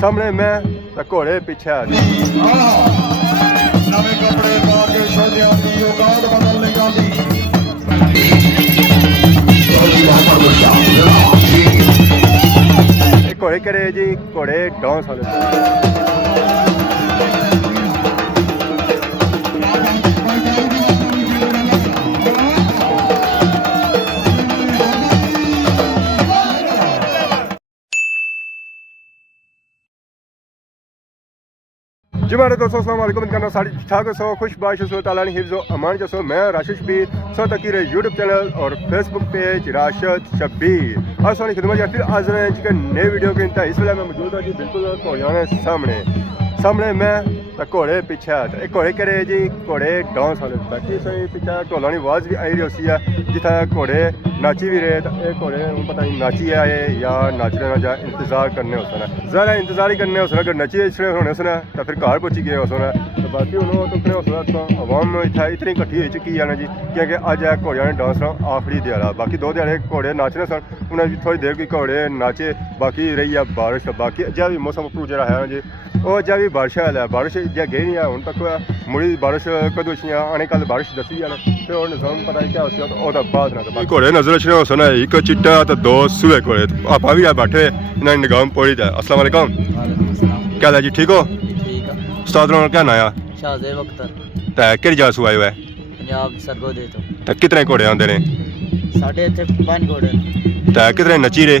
सामने मैं तो घोड़े पीछे नवे कपड़े पा के शोधियां दी औकात बदलने गांधी घोड़े करे जी घोड़े डांस वाले जी मेरे दोस्तों अस्सलाम वालेकुम करना सारी ठाक सो खुश बाश सो ताला ने हिफ्ज़ो अमान जसो मैं राशिद शब्बीर सो तकीर यूट्यूब चैनल और फेसबुक पेज राशिद शब्बीर और सोनी खिदमत या फिर आज मैं एक नए वीडियो के इंतहा इस वेला मैं मौजूद हूँ जी बिल्कुल घोड़ियां ने सामने मैं तो घोड़े पीछे एक घोड़े करे जी घोड़े डांस वाले बाकी सही पीछे ढोलों की आवाज़ भी आई रही होती है जिथे घोड़े नाची भी रहे तो ये घोड़े पता नहीं नाची आए या नाच रहे या इंतजार करने हो सना ज़रा इंतजार ही करने हो सना अगर नची इसलिए होने सना तो फिर घर पहुँची गए हो सना तो बाकी उन्होंने तो हो सना तो आवाम इतनी इकट्ठी हो चुकी है ना जी क्योंकि अज है घोड़िया ने डांस आखिरी दिहाड़ा बाकी 2 दिहाड़े घोड़े नाचने सन उन्हें थोड़ी देर की घोड़े नाचे बाकी रही है बारिश बाकी अजा भी मौसम अप्रू जो है जी वो अजा भी बारिश है बारिश अजा गई नहीं है हूँ तक मुड़ी बारिश कदों आने कल बारिश दसी है फिर और निजाम पता नहीं क्या हो बाद ना घोड़े नजर रचने हो सना एक चिट्टा तो 2 सूहे घोड़े आप भी बैठे इन्हें निगाम पड़ी था अस्सलाम वालेकुम क्या है जी ठीक हो उस्ताद क्या नाया शाहजेब अख्तर कि जा सू आए हुआ है पंजाब सरगोदे तो कितने घोड़े आते हैं साढ़े इतने 5 घोड़े तो कितने नची रहे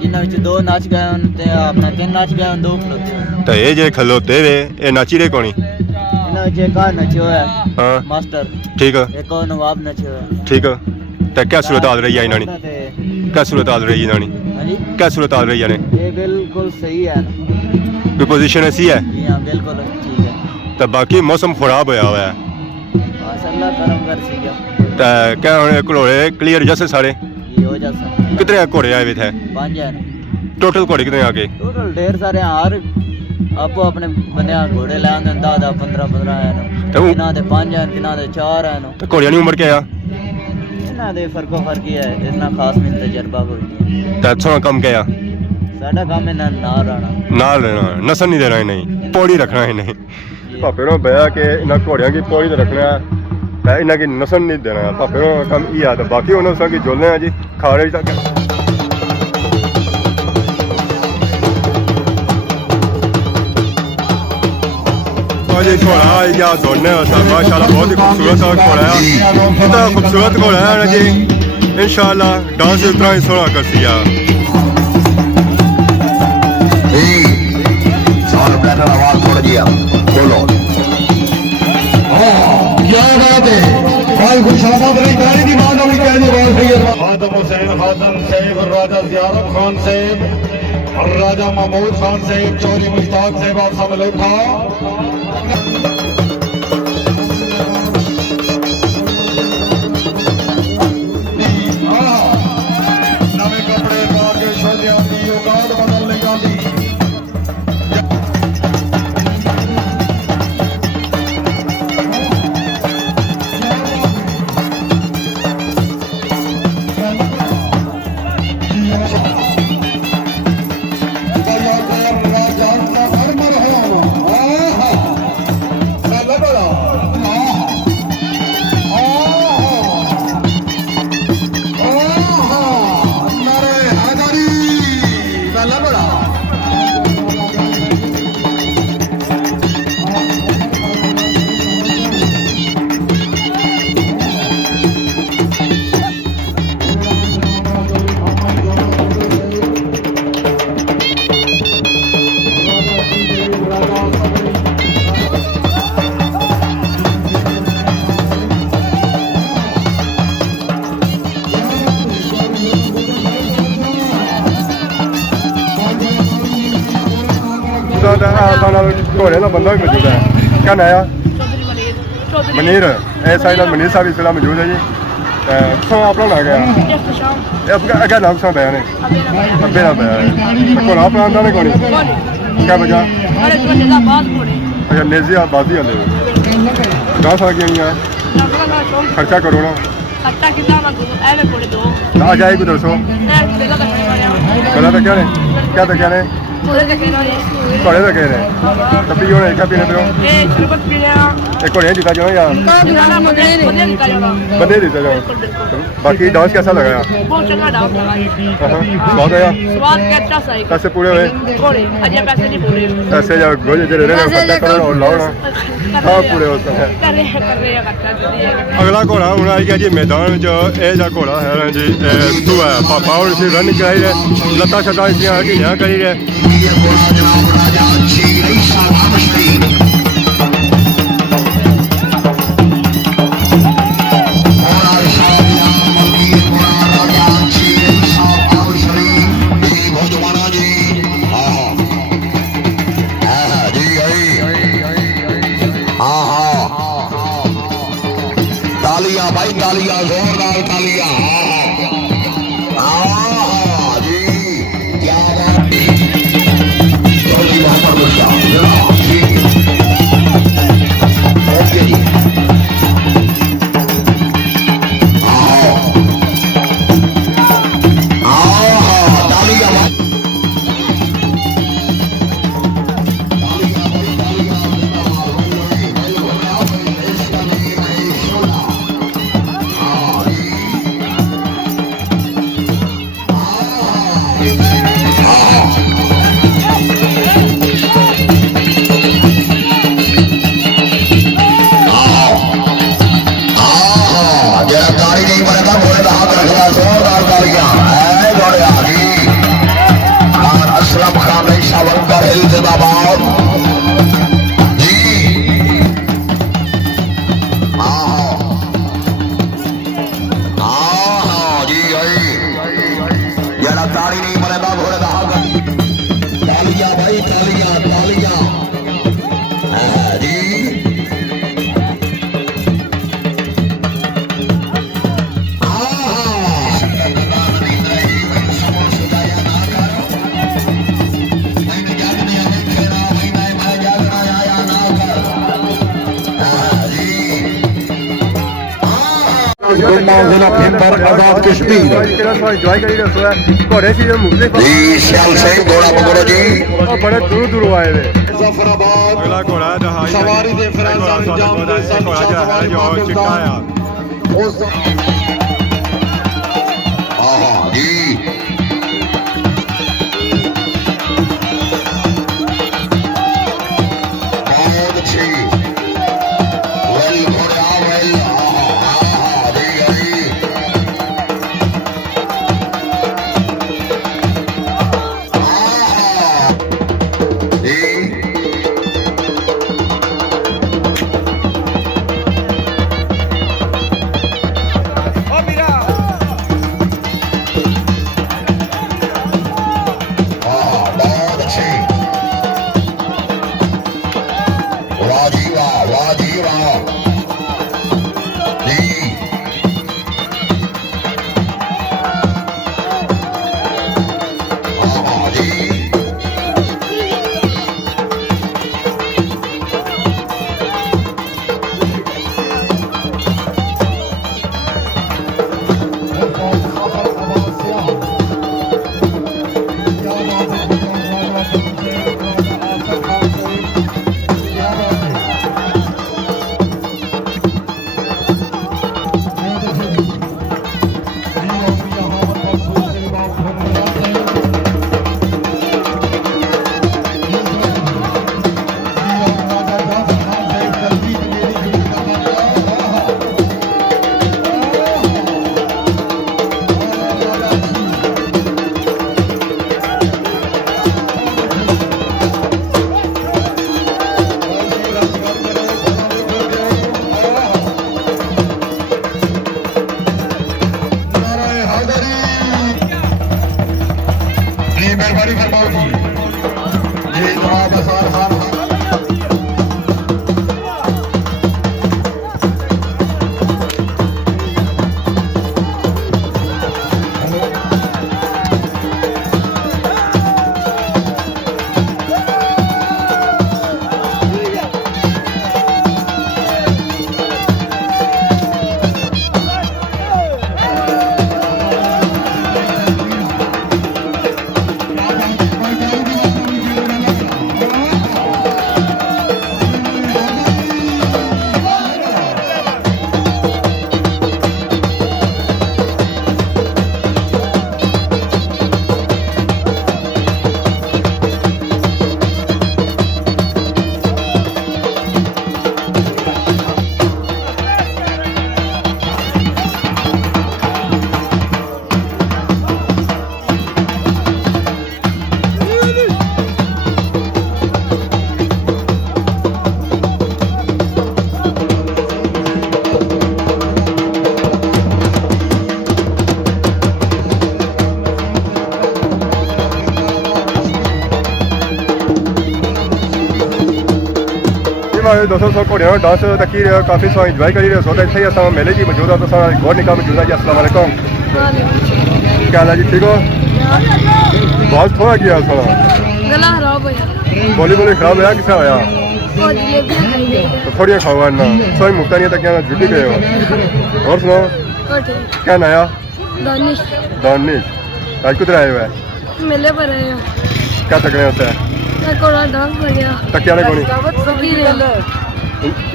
जिन्होंने 2 नाच गए ते अपना 3 नाच गए 2 खलोते तो ये जे खलोते वे ये नाची रहे कोनी इन्होंने जे का नचियो है हाँ मास्टर ठीक है एक और नवाब नचियो है ठीक है तो क्या सूरत हाल रही है इन्होंने क्या सूरत हाल रही है इन्होंने हां जी क्या सूरत हाल रही है ये बिल्कुल सही है कोई पोजीशन ऐसी है जी हां बिल्कुल ठीक है तो बाकी मौसम खराब होया हुआ है माशाल्लाह करम कर सीगा तो क्या घोड़े क्लियर जैसे सारे ये हो जाता कितने घोड़े आए हुए थे 5 है टोटल घोड़े कितने आ गए टोटल ढेर सारे हर आपको अपने बंदे घोड़े ले आंदे 10 15 है तो इना दे 5 है इना दे 4 है तो घोड़ियां की उम्र क्या है इना दे फर्क ही है इतना खास में तजर्बा कोई नहीं तो सोना कम क्या साडा काम है ना रहना नाल रहना नसन नहीं देना ही नहीं पौड़ी रखना ही नहीं भापे नो बया के इन्हें घोड़िया की पौड़ी तो रखना है इन्हें की नसन नहीं देना भापे नो कम ये है तो बाकी उन्होंने की जोलने हैं जी खारे तक जी घोड़ा आई गया दौड़ने माशाल्लाह बहुत ही खूबसूरत घोड़ा है इतना खूबसूरत घोड़ा है ना जी इंशाल्लाह डांस उतना ही सोना कर सिया आवाज छोड़ दिया बोलो क्या बात है भाई खुशामद नहीं गाड़ी की बात होगी कहने बात है खातम हुसैन खातम साहब राजा ज़ियारत खान साहब और राजा महमूद खान साहब चौधरी मुश्ताक साहब आप सब लोग था नवे कपड़े पा के शोधियां दी औकात बदलने गांधी घोड़े का बंदा भी मौजूद है क्या नाया मनीर ऐसा मनीर साहब इस वेला मौजूद है जी अपना ना गया अगर नाम सा पाया ने अब्बे ना पाया घोड़ा अपना आंदा ने कोनी क्या वजह अच्छा नेजी आबादी वाले 10 साल की है खर्चा करो ना आ जाए को दसो गला तो क्या ने ਉਹਦੇ ਤੇ ਕਿਹੜਾ ਜੀ ਘੋੜੇ ਦਾ ਕਹਿ ਰਹੇ ਕੱਪੀ ਹੋਣੇ ਇੱਕਾ ਪੀਣੇ ਪਿਓ ਇਹ ਸ਼ਰਬਤ ਪੀਣਾ ਇਹ ਘੋੜੇ ਜਿੱਤਾ ਜਾਓ ਜਾਂ ਨਾ ਬੰਦੇ ਨਿਕਲ ਜਾਣਾ ਬੰਦੇ ਦਿੱਤਾ ਜਾਓ बाकी डांस कैसा लगा ਬਹੁਤ ਚੰਗਾ ਡਾਂਸ ਲਗਾ ਜੀ बहुत आया ਸਵਾਦ ਕੱਚਾ ਸਹੀ पैसे पूरे हुए ਥੋੜੇ ਅਜੇ ਪੈਸੇ ਨਹੀਂ ਪੂਰੇ पैसे या गोले जरे रहने खर्चा करो और लाओ हाँ पूरे होते हैं ਕਰ ਰਹੇ ਆ ਕੱਚਾ ਜल्दी अगला घोड़ा हूँ आई गया जी मैदान में ये जा घोड़ा है ना जी तू है पापा और इसे रन कराई रहे लत्ता छत्ता इसलिए हड्डियाँ करी रहे तालियां भाई तालियां जोरदार तालियां जी क्या बात जी मोहम्मद मुर्शा जी ओके जी तालियां ताली नहीं मरेगा घोड़े का तालियां भाई तालियां तालियां जी आजाद कश्मीर घोड़े से जो मुगले जी श्याल सिंह घोड़ा पकड़ो जी बड़े दूर दूर आए थे जफराबाद अगला घोड़ा सवारी दे फराजा अंजाम दे जी बहुत अच्छी वेल घोड़ा वेल मारे दोस्तों सो घोड़ियां डांस तकी काफ़ी सो इंजॉय करी रहे सो तो इतने ही असां मेले जी मौजूद है तो असां एक और निकाह मौजूद है जी। अस्सलाम वालेकुम, क्या हाल है जी, ठीक हो? बहुत थोड़ा किया असां गला खराब हो गया बोली खराब होया किसा होया और जलेबियां खाई गई तो थोड़ियां खाओ ना सो मुफ्ता नहीं तक जुटी गए हो। और सुनो और ठीक क्या नया दानिश दानिश आज किधर आए हुए हैं? मेले पर आए हैं क्या तक रहे होते हैं मैं कोड़ा डांस हो गया तकिया ने कोनी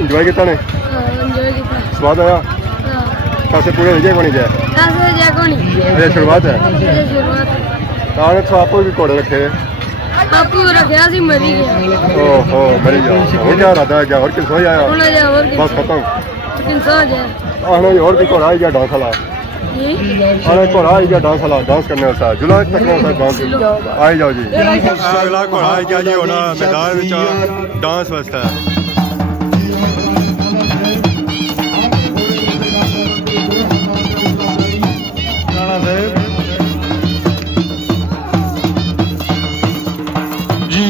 इंजॉय किया ने एंजॉय किया स्वाद आया पैसे पूरे हो गए कोनी गए ऐसे जा कोनी ये शुरुआत है ये शुरुआत है ताने तो आपको भी घोड़े रखे आपू रखा सी मरी गया ओहो मरी जाओ हो क्या रहा है क्या और किस हो जाया होना जा और बस खत्म किंसा जाए आने और भी घोड़ा ही गया डांस वाला ये आने घोड़ा ही गया डांस वाला डांस करने वाला जुला तक वाला डांस आई जाओ जी अगला घोड़ा ही गया जी होना मैदान में डांस वास्ते राणा साहब जी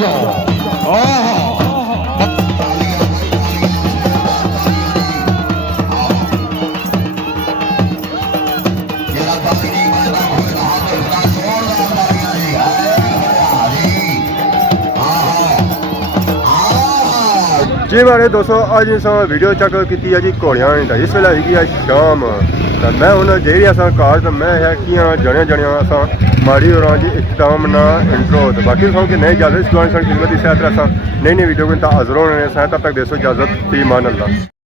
जी मारे दोस्तों अज अस वीडियो चेक की है जी घोड़ियां की इस वेले हैगी है शाम तो मैं हूँ जेह्ड़ी अस कार तो मैं है कि जने जने अस माड़ी हो रहा जी इख्ताम ना इंट्रो तो बाकी सौ कि नहीं इजाजत इस दुआन खिदमत की सहायता अस नई नई वीडियो को हाजिर होने तब तक देसो इजाजत फी मान अल्लाह।